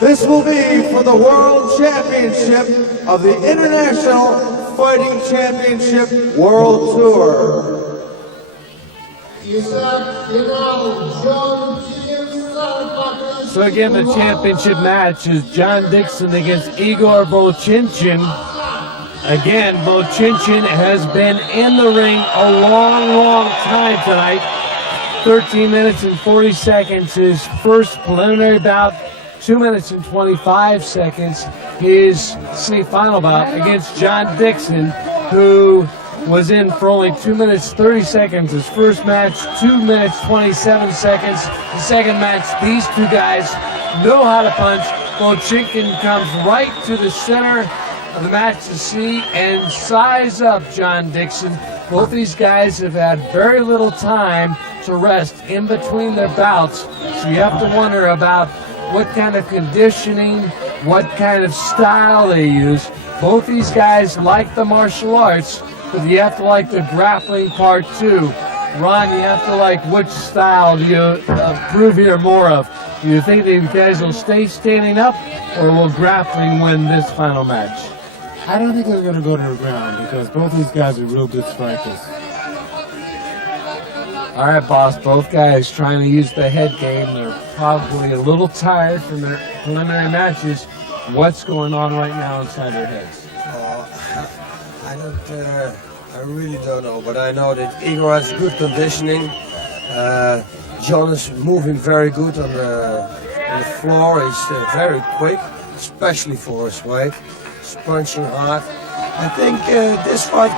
This will be for the World Championship of the International Fighting Championship World Tour. So again, the championship match is John Dixon against Igor Vovchanchyn. Again, Vovchanchyn has been in the ring a long time tonight. 13 minutes and 40 seconds his first preliminary bout. 2 minutes and 25 seconds his semi-final bout against John Dixon, who was in for only 2 minutes 30 seconds his first match, 2 minutes 27 seconds the second match. These two guys know how to punch. Vovchanchyn comes right to the center of the match to see and size up John Dixon. Both these guys have had very little time to rest in between their bouts, so you have to wonder about what kind of conditioning, what kind of style they use. Both these guys like the martial arts, but you have to like the grappling part too. Ron, you have to like which style do you approve here more of? Do you think these guys will stay standing up, or will grappling win this final match? I don't think they're going to go to the ground because both these guys are real good strikers. All right, boss, both guys trying to use the head game. They're probably a little tired from their preliminary matches. What's going on right now inside their heads? I really don't know, but I know that Igor has good conditioning. John is moving very good on the floor. He's very quick, especially for his weight. He's punching hard. I think this fight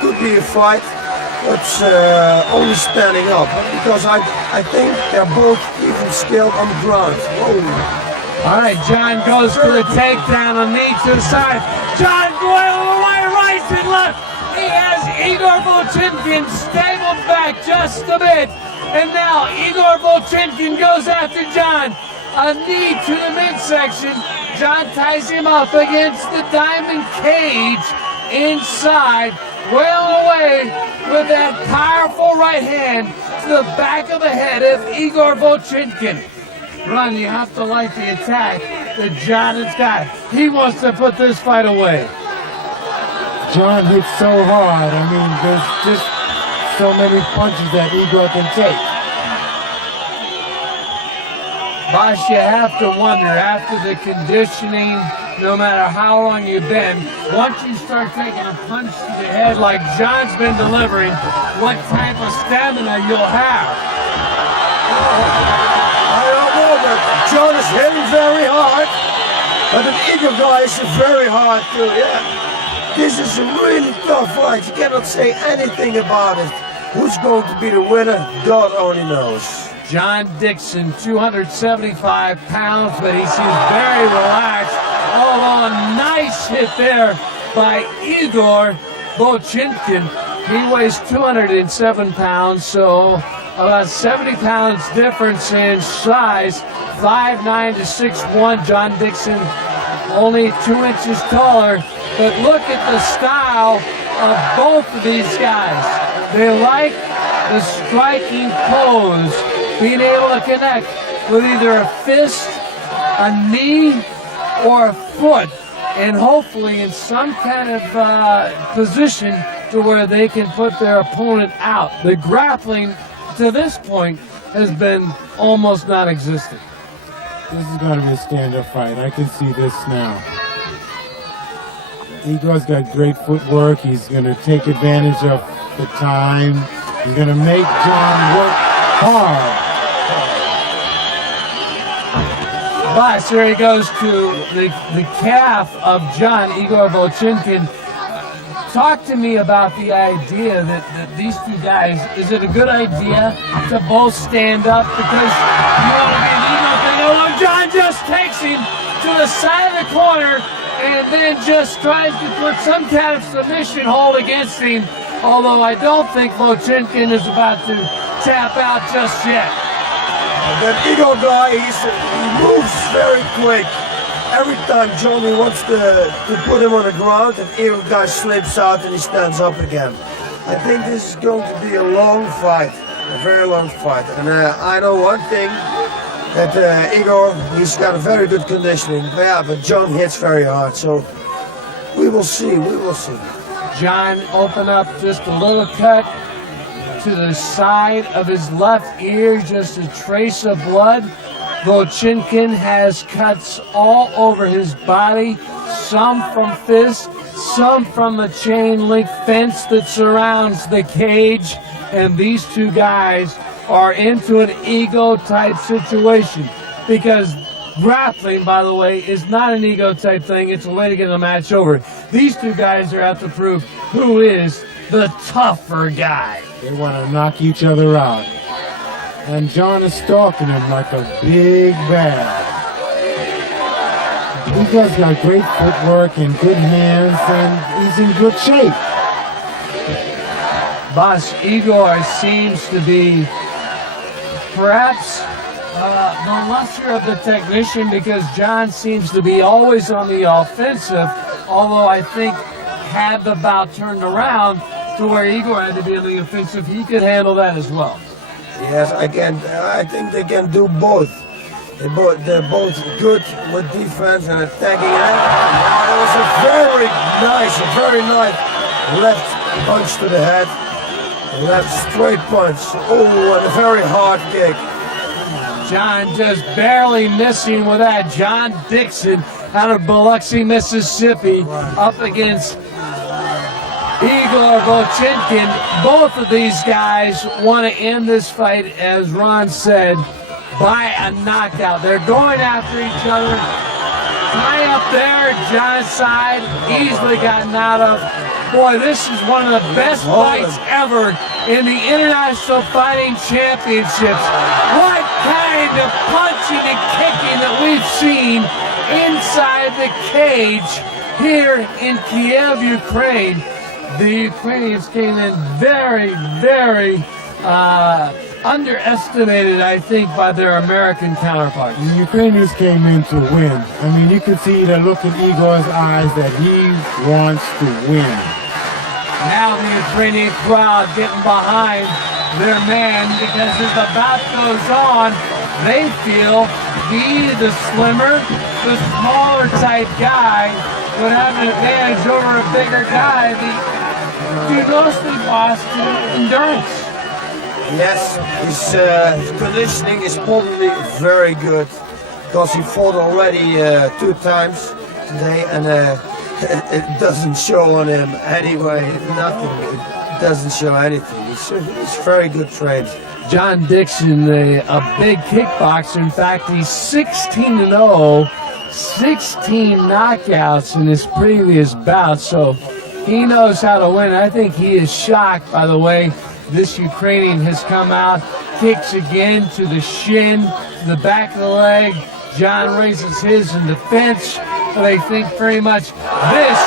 could be a fight. It's only standing up, because I think they're both even skilled on the ground. Whoa. All right, John goes for the takedown, a knee to the side. John going all the way, right and left. He has Igor Vovchanchyn staggered back just a bit. And now Igor Vovchanchyn goes after John. A knee to the midsection. John ties him up against the diamond cage inside. Well away with that powerful right hand to the back of the head of Igor Vovchanchyn. Ron, you have to like the attack that John has got. He wants to put this fight away. John hits so hard. I mean, there's just so many punches that Igor can take. Boss, you have to wonder, after the conditioning, no matter how long you've been, once you start taking a punch to the head like John's been delivering, what type of stamina you'll have. I don't know, but John is hitting very hard. But the Igor guy is very hard too, yeah. This is a really tough fight. You cannot say anything about it. Who's going to be the winner? God only knows. John Dixon, 275 pounds, but he seems very relaxed. Oh, a nice hit there by Igor Vovchanchyn. He weighs 207 pounds, so about 70 pounds difference in size. 5'9" to 6'1", John Dixon only 2 inches taller. But look at the style of both of these guys. They like the striking pose, being able to connect with either a fist, a knee, or a foot, and hopefully in some kind of position to where they can put their opponent out. The grappling to this point has been almost non-existent. This is going to be a stand-up fight. I can see this now. Igor's got great footwork. He's going to take advantage of the time. He's going to make John work hard. Boss, here he goes to the calf of John, Igor Vovchanchyn. Talk to me about the idea that these two guys, is it a good idea to both stand up? Because you want to be an ego thing. Although John just takes him to the side of the corner and then just tries to put some kind of submission hold against him. Although I don't think Vovchanchyn is about to tap out just yet. That Igor guy, he moves very quick. Every time Johnny wants to put him on the ground, and Igor guy slips out and he stands up again. I think this is going to be a long fight, a very long fight. And I know one thing, that Igor, he's got a very good conditioning. Yeah, but John hits very hard, so we will see, we will see. John opened up just a little cut to the side of his left ear, just a trace of blood. Volchinkin has cuts all over his body, some from fists, some from the chain link fence that surrounds the cage. And these two guys are into an ego type situation, because grappling, by the way, is not an ego type thing. It's a way to get the match over. These two guys are out to prove who is the tougher guy. They want to knock each other out. And John is stalking him like a big bag. He has got great footwork and good hands, and he's in good shape. Boss, Igor seems to be perhaps the lesser of the technician, because John seems to be always on the offensive, although I think had the bout turned around to where Igor had to be on the offensive, he could handle that as well. Yes, I think they can do both. They're both good with defense and attacking. It was a very nice left punch to the head. Left straight punch. Oh, and a very hard kick. John just barely missing with that. John Dixon out of Biloxi, Mississippi, up against Igor Volchinkin. Both of these guys want to end this fight, as Ron said, by a knockout. They're going after each other. High up there, John's side, easily gotten out of. Boy, this is one of the best fights ever in the International Fighting Championships. What kind of punching and kicking that we've seen inside the cage here in Kiev, Ukraine. The Ukrainians came in very, very underestimated, I think, by their American counterparts. The Ukrainians came in to win. I mean, you can see the look in Igor's eyes that he wants to win. Now the Ukrainian crowd getting behind their man, because as the bout goes on, they feel he, the slimmer, the smaller type guy, would have an advantage over a bigger guy. Due mostly lost to endurance. Yes, his conditioning is probably very good, because he fought already 2 times today, and it doesn't show on him anyway. Nothing. It doesn't show anything. He's very good trained. John Dixon, a big kickboxer. In fact, he's 16-0, 16 knockouts in his previous bout. So he knows how to win. I think he is shocked by the way this Ukrainian has come out. Kicks again to the shin, to the back of the leg. John raises his in defense, but I think very much this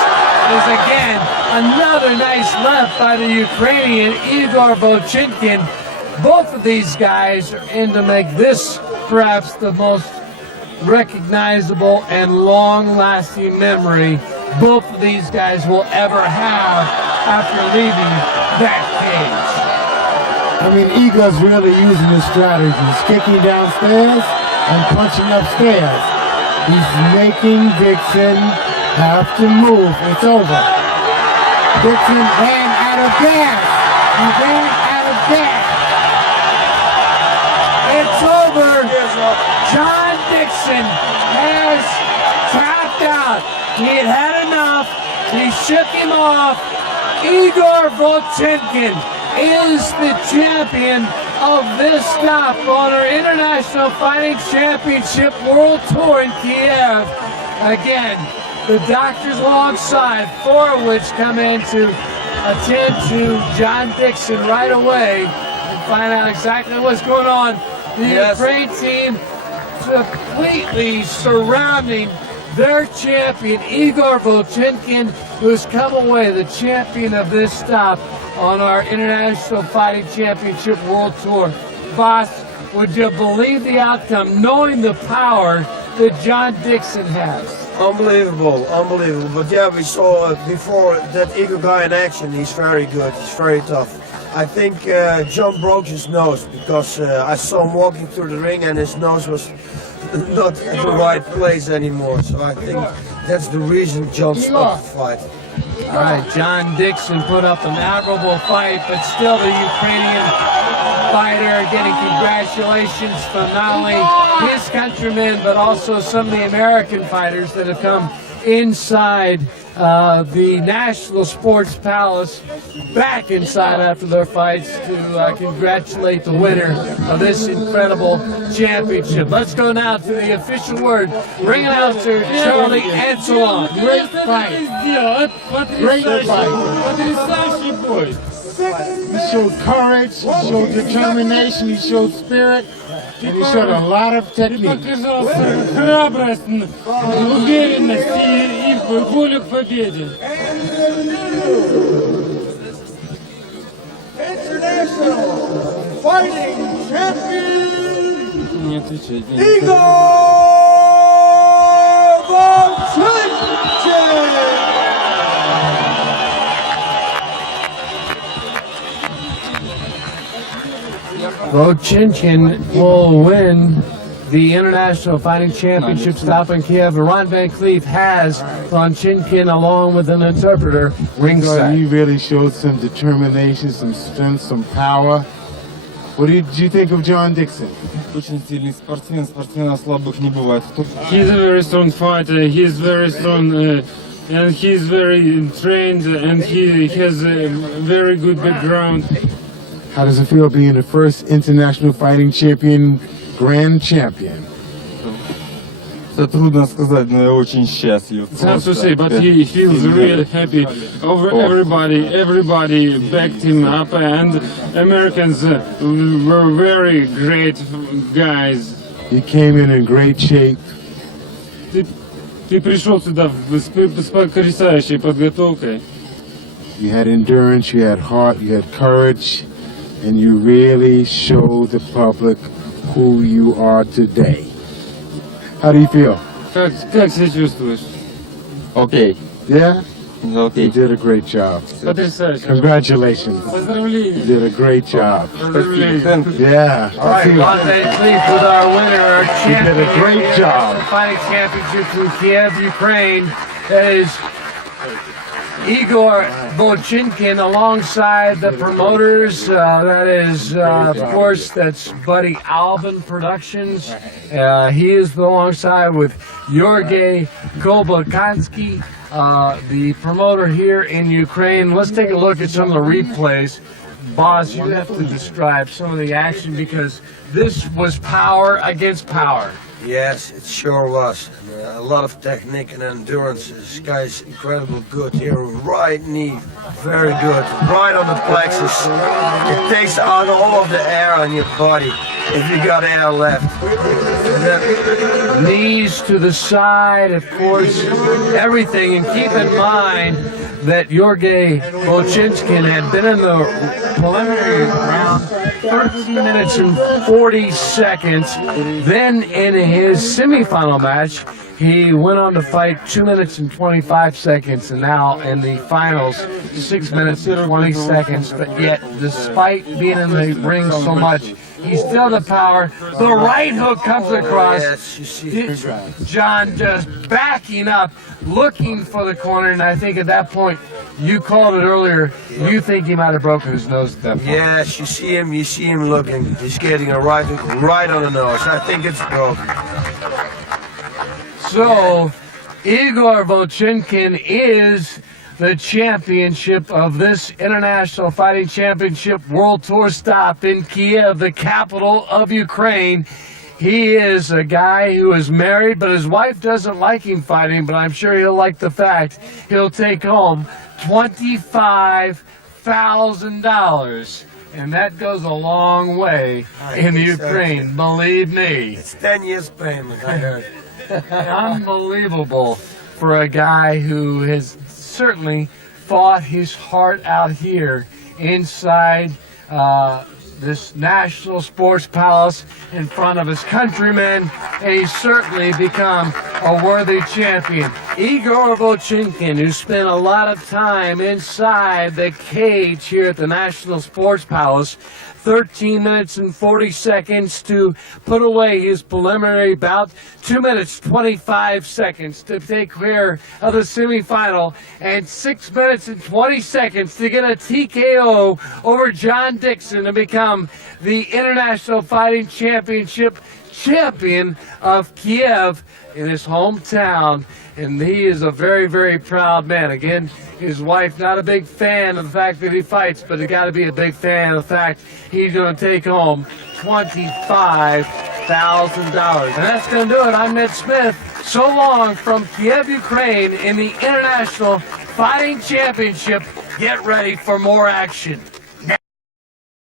is again another nice left by the Ukrainian Igor Volchinkin. Both of these guys are in to make this perhaps the most recognizable and long-lasting memory both of these guys will ever have after leaving that cage. I mean, Igor's really using his strategies, kicking downstairs and punching upstairs. He's making Dixon have to move. It's over. Dixon ran out of gas. He ran out of gas. It's over. John Dixon has tapped out. He had had enough. He shook him off. Igor Volchinkin is the champion of this stop on our International Fighting Championship World Tour in Kiev. Again, the doctors alongside, 4 of which come in to attend to John Dixon right away and find out exactly what's going on. The Ukraine team completely surrounding their champion, Igor Volchinkin, who's come away the champion of this stop on our International Fighting Championship World Tour. Boss, would you believe the outcome, knowing the power that John Dixon has? Unbelievable, unbelievable. But yeah, we saw before that Igor guy in action. He's very good. He's very tough. I think John broke his nose because I saw him walking through the ring and his nose was not at the right place anymore. So I think that's the reason John stopped the fight. All right, John Dixon put up an admirable fight, but still the Ukrainian fighter getting congratulations from not only his countrymen, but also some of the American fighters that have come inside the National Sports Palace, back inside after their fights to congratulate the winner of this incredible championship. Let's go now to the official word. Ring announcer Charlie Anselon. Great fight. Great fight. He showed courage, he showed determination, he showed spirit, and he showed a lot of technique. Показал храбрость, уверенность и волю к победе. International fighting champion Не отвечай. Igor Volchinkin! Volchinkin will win the International Fighting Championship stop in Kiev. Ron Van Cleef has Volchinkin along with an interpreter ringside. He really showed some determination, some strength, some power. What did you think of John Dixon? Очень сильный спортсмен, спортсменов слабых не бывает. He's a very strong fighter, he's very strong and he's very trained and he has a very good background. How does it feel being the first international fighting champion, grand champion? Это трудно сказать, но я очень счастлив. It's hard to say, but he feels really happy. Everybody backed him up, and Americans were very great guys. He came in great shape. Ты пришел сюда с потрясающей подготовкой. You had endurance, you had heart, you had courage, and you really showed the public who you are today. How do you feel? Как себя чувствуешь? Окей. Yeah? You Окей. did a great job. Потрясающе. Congratulations. You Поздравления. did a great job. Поздравления. Yeah. All right, Ron Van Cleef with our winner, our champion. did a great job. Fighting championship from Kiev, Ukraine. That is Igor Volchinkin alongside the promoters. That is, of course, that's Buddy Albin Productions. He is alongside with Yorgey Kołecki, the promoter here in Ukraine. Let's take a look at some of the replays. Boss, you have to describe some of the action because this was power against power. Yes, it sure was. And, a lot of technique and endurance. This guy's incredible good here. Right knee, very good. Right on the plexus. It takes out all of the air on your body if you got air left. Knees to the side, of course, everything. And keep in mind that Yorgey Volchinkin had been in the preliminary round 13 minutes and 40 seconds. Then in his semifinal match, he went on to fight 2 minutes and 25 seconds, and now in the finals, 6 minutes and 20 seconds. But yet, despite being in the ring so much, he's still the power. The right hook comes across. Yes, you see. John just backing up, looking for the corner, and I think at that point, you called it earlier, you think he might have broken his nose at that point. Yes, you see him looking. He's getting a right hook right on the nose. I think it's broken. So, Igor Volchinkin is the championship of this International Fighting Championship World Tour stop in Kiev, the capital of Ukraine. He is a guy who is married, but his wife doesn't like him fighting, but I'm sure he'll like the fact he'll take home $25,000. And that goes a long way in Ukraine, believe me. It's 10 years payment, I heard. Unbelievable for a guy who has certainly fought his heart out here inside this National Sports Palace in front of his countrymen, and he's certainly become a worthy champion. Igor Vochinkin, who spent a lot of time inside the cage here at the National Sports Palace, 13 minutes and 40 seconds to put away his preliminary bout, 2 minutes 25 seconds to take care of the semifinal, and 6 minutes and 20 seconds to get a TKO over John Dixon to become the International Fighting Championship champion of Kiev in his hometown. And he is a very, very proud man. Again, his wife not a big fan of the fact that he fights, but he got to be a big fan of the fact he's going to take home $25,000. And that's going to do it. I'm Ned Smith. So long from Kiev, Ukraine in the International Fighting Championship. Get ready for more action.